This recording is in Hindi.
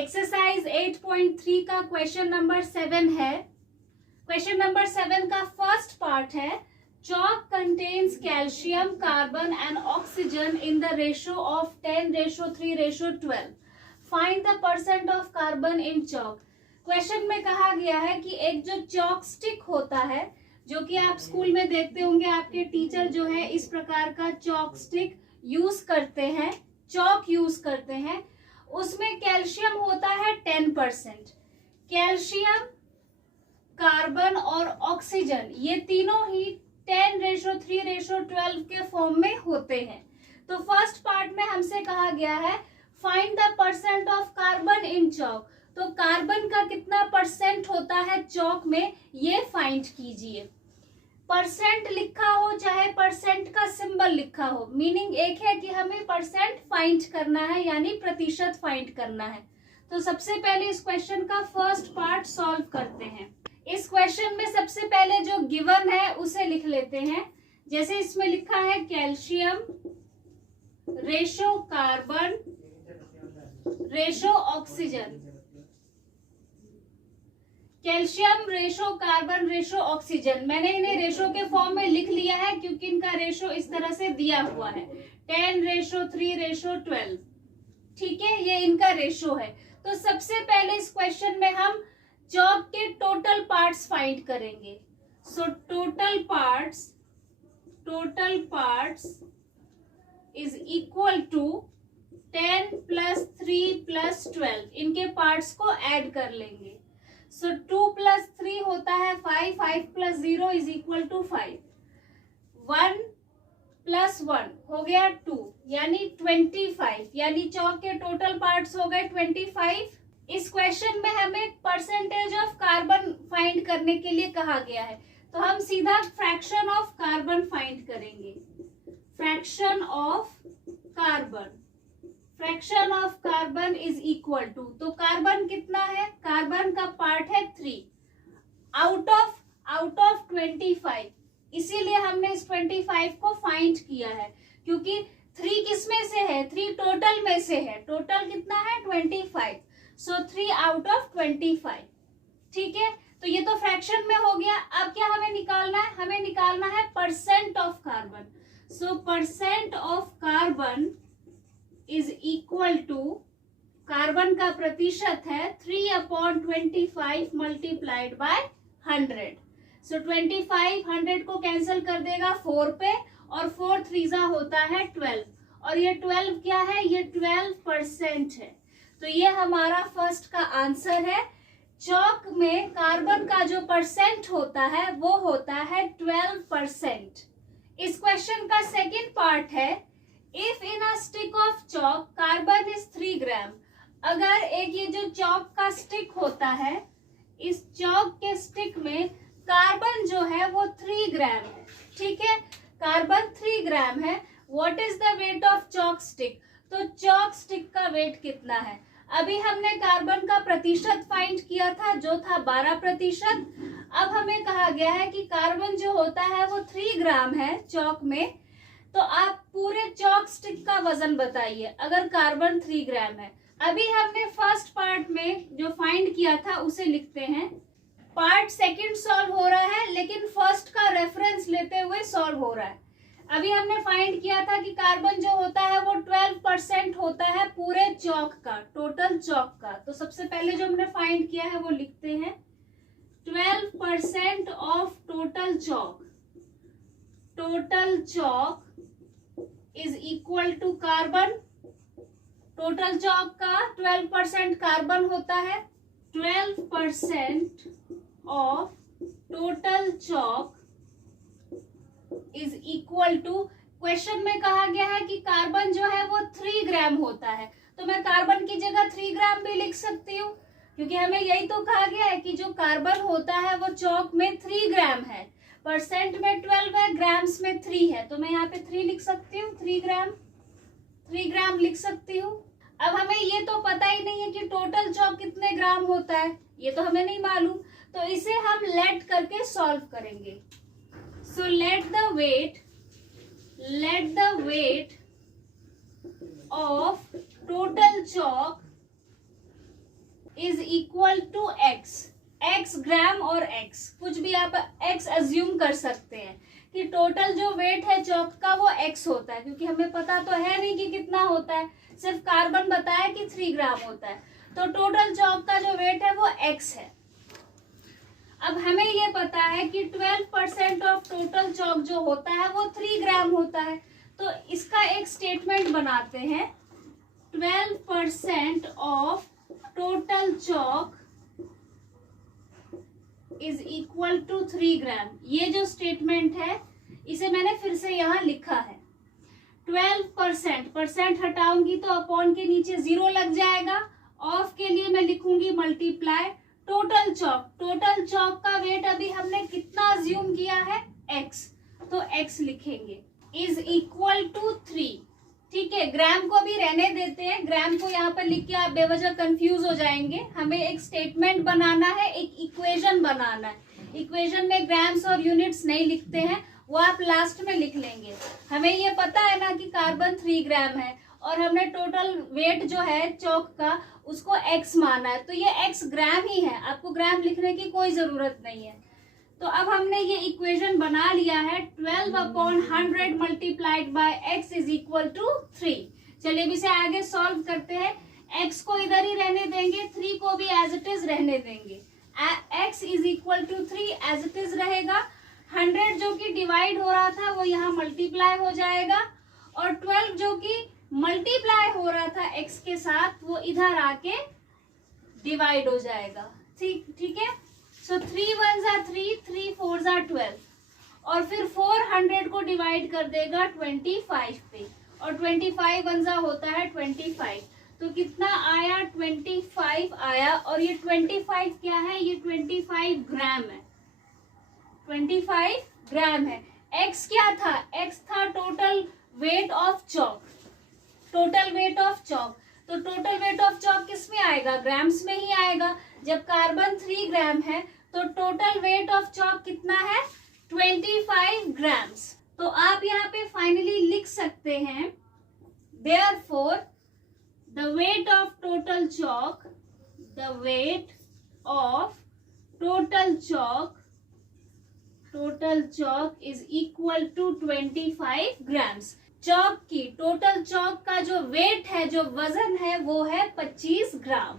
एक्सरसाइज 8.3 का क्वेश्चन नंबर 7 है। क्वेश्चन नंबर 7 का फर्स्ट पार्ट है, chalk contains calcium, carbon and oxygen in the ratio of 10:3:12. Find the percent of carbon in chalk. Question में कहा गया है कि एक जो चॉक स्टिक होता है, जो कि आप स्कूल में देखते होंगे, आपके टीचर जो है इस प्रकार का चॉक स्टिक यूज करते हैं, चॉक यूज करते हैं, उसमें कैल्शियम होता है 10%। कैल्शियम, कार्बन और ऑक्सीजन ये तीनों ही 10:3:12 के फॉर्म में होते हैं। तो फर्स्ट पार्ट में हमसे कहा गया है find the percent of carbon in chalk. तो कार्बन का कितना परसेंट होता है चॉक में, ये फाइंड कीजिए। परसेंट लिखा हो चाहे परसेंट का सिंबल लिखा हो, मीनिंग एक है कि हमें परसेंट फाइंड करना है, यानी प्रतिशत फाइंड करना है। तो सबसे पहले इस क्वेश्चन का फर्स्ट पार्ट सॉल्व करते हैं। इस क्वेश्चन में सबसे पहले जो गिवन है उसे लिख लेते हैं। जैसे इसमें लिखा है calcium ratio carbon ratio oxygen, calcium ratio carbon ratio oxygen. मैंने इन्हें रेशो के फॉर्म में लिख लिया है क्योंकि इनका रेशो इस तरह से दिया हुआ है 10:3:12। ठीक है, ये इनका रेशो है। तो सबसे पहले इस क्वेश्चन में हम चॉक के टोटल पार्ट्स फाइंड करेंगे। So total parts is equal to 10 + 3 + 12। इनके पार्ट्स को ऐड कर लेंगे। सो 2 + 3 होता है 5, 5 + 0 इज इक्वल टू 5, 1 + 1 हो गया 2, यानी 25। यानी चॉक के टोटल पार्ट्स हो गए 25। इस क्वेश्चन में हमें परसेंटेज ऑफ कार्बन फाइंड करने के लिए कहा गया है, तो हम सीधा फ्रैक्शन ऑफ कार्बन फाइंड करेंगे। Fraction of carbon is equal to, तो कार्बन कितना है, कार्बन का पार्ट है 3 आउट ऑफ 25। इसीलिए हमने इस 25 को फाइंड किया है, क्योंकि 3 किस में से है, 3 टोटल में से है। टोटल कितना है 25, सो 3 आउट ऑफ 25। ठीक है, तो ये तो फ्रैक्शन में हो गया। अब क्या हमें निकालना है, हमें निकालना है percent of carbon. So percent of carbon is equal to, carbon का प्रतिशत है 3/25 मल्टीप्लाइड बाय 100। सो 25 100 को कैंसिल कर देगा 4 पे, और 4 3 होता है 12, और ये 12 क्या है, ये 12% है। तो ये हमारा फर्स्ट का आंसर है। चॉक में कार्बन का जो परसेंट होता है वो होता है 12%। इस क्वेश्चन का सेकंड पार्ट है, if in a stick of chalk carbon is 3 ग्राम। अगर एक ये जो चॉक का स्टिक होता है, इस चॉक के स्टिक में कार्बन जो है वो 3 ग्राम है। ठीक है, कार्बन 3 ग्राम है। What is the weight of chalk stick, तो चॉक स्टिक का वेट कितना है। अभी हमने कार्बन का प्रतिशत फाइंड किया था जो था 12%। अब हमें कहा गया है कि कार्बन जो होता है वो 3 ग्राम है चॉक में, तो आप पूरे चॉक स्टिक का वजन बताइए अगर कार्बन 3 ग्राम है। अभी हमने फर्स्ट पार्ट में जो फाइंड किया था उसे लिखते हैं। पार्ट सेकंड सॉल्व हो रहा है, लेकिन फर्स्ट का रेफरेंस लेते हुए सॉल्व हो रहा है। अभी हमने फाइंड किया था कि कार्बन जो होता है वो 12% होता है पूरे चॉक का, टोटल चॉक का। तो सबसे पहले जो हमने फाइंड किया है वो लिखते हैं 12% of total chalk is equal to carbon. Total chalk का 12% कार्बन होता है। 12% of total chalk is equal to, question में कहा गया है कि कार्बन जो है वो 3 ग्राम होता है, तो मैं कार्बन की जगह 3 ग्राम भी लिख सकती हूँ, क्योंकि हमें यही तो कहा गया है कि जो कार्बन होता है वो चॉक में 3 ग्राम है। परसेंट में 12 है, ग्राम्स में 3 है, तो मैं यहाँ पे 3 लिख सकती हूँ, 3 ग्राम लिख सकती हूँ। अब हमें ये तो पता ही नहीं है कि टोटल चॉक कितने ग्राम होता है, ये तो हमें नहीं मालूम, तो इसे हम लेट करके सॉल्व करेंगे। So let the weight of total chalk is equal to x, x gram और एक्स कुछ भी आप एक्स अज्यूम कर सकते हैं कि टोटल जो वेट है चौक का वो एक्स होता है, क्योंकि हमें पता तो है नहीं कि कितना होता है, सिर्फ कार्बन बताया कि 3 ग्राम होता है, तो टोटल चौक का जो वेट है वो एक्स है। अब हमें ये पता है कि 12% ऑफ टोटल चौक जो होता है वो 3 ग्राम होता है, तो इसका एक स्टेटमेंट बनाते हैं, 12% of total chalk is equal to 3 gram. ये जो स्टेटमेंट है इसे मैंने फिर से यहाँ लिखा है। 12% परसेंट हटाऊंगी तो अपॉन के नीचे 0 लग जाएगा, ऑफ के लिए मैं लिखूंगी मल्टीप्लाई टोटल चौक, टोटल चौक का वेट अभी हमने कितना अज्यूम किया है x, तो x लिखेंगे इज इक्वल टू 3। ठीक है, ग्राम को भी रहने देते हैं, ग्राम को यहाँ पर लिख के आप बेवजह कंफ्यूज हो जाएंगे। हमें एक स्टेटमेंट बनाना है, एक इक्वेशन बनाना है। इक्वेशन में ग्राम्स और यूनिट्स नहीं लिखते हैं, वो आप लास्ट में लिख लेंगे। हमें ये पता है ना कि कार्बन 3 ग्राम है और हमने टोटल वेट जो है चौक का उसको x माना है, तो ये x ग्राम ही है, आपको ग्राम लिखने की कोई जरूरत नहीं है। तो अब हमने ये इक्वेशन बना लिया है, 12/100 multiplied by x is equal to 3। चलिए अब इसे आगे सॉल्व करते हैं। x को इधर ही रहने देंगे, 3 को भी एज इट इज रहने देंगे, x is equal to 3 as it is रहेगा। 100 जो कि डिवाइड हो रहा था वो यहाँ मल्टीप्लाई हो जाएगा, और 12 जो कि मल्टीप्लाई हो रहा था x के साथ वो इधर आके डिवाइड हो जाएगा। ठीक है, सो 3 1 जा 3, 3 4 जा 12, और फिर 400 को डिवाइड कर देगा 25 पे, और 25 1 जा होता है 25, तो कितना आया 25 आया। और ये 25 क्या है, ये 25 ग्राम है, 25 ग्राम है। x क्या था, x था total weight of chalk, total weight of chalk, तो टोटल वेट ऑफ चौक किस में आएगा, ग्राम्स में ही आएगा। जब कार्बन 3 ग्राम है तो टोटल वेट ऑफ चौक कितना है, 25 ग्राम्स। तो आप यहाँ पे फाइनली लिख सकते हैं, therefore the weight of total chalk, the weight of total chalk is equal to 25 grams. Chalk की, टोटल चौक का जो वेट है, जो वजन है वो है 25 ग्राम।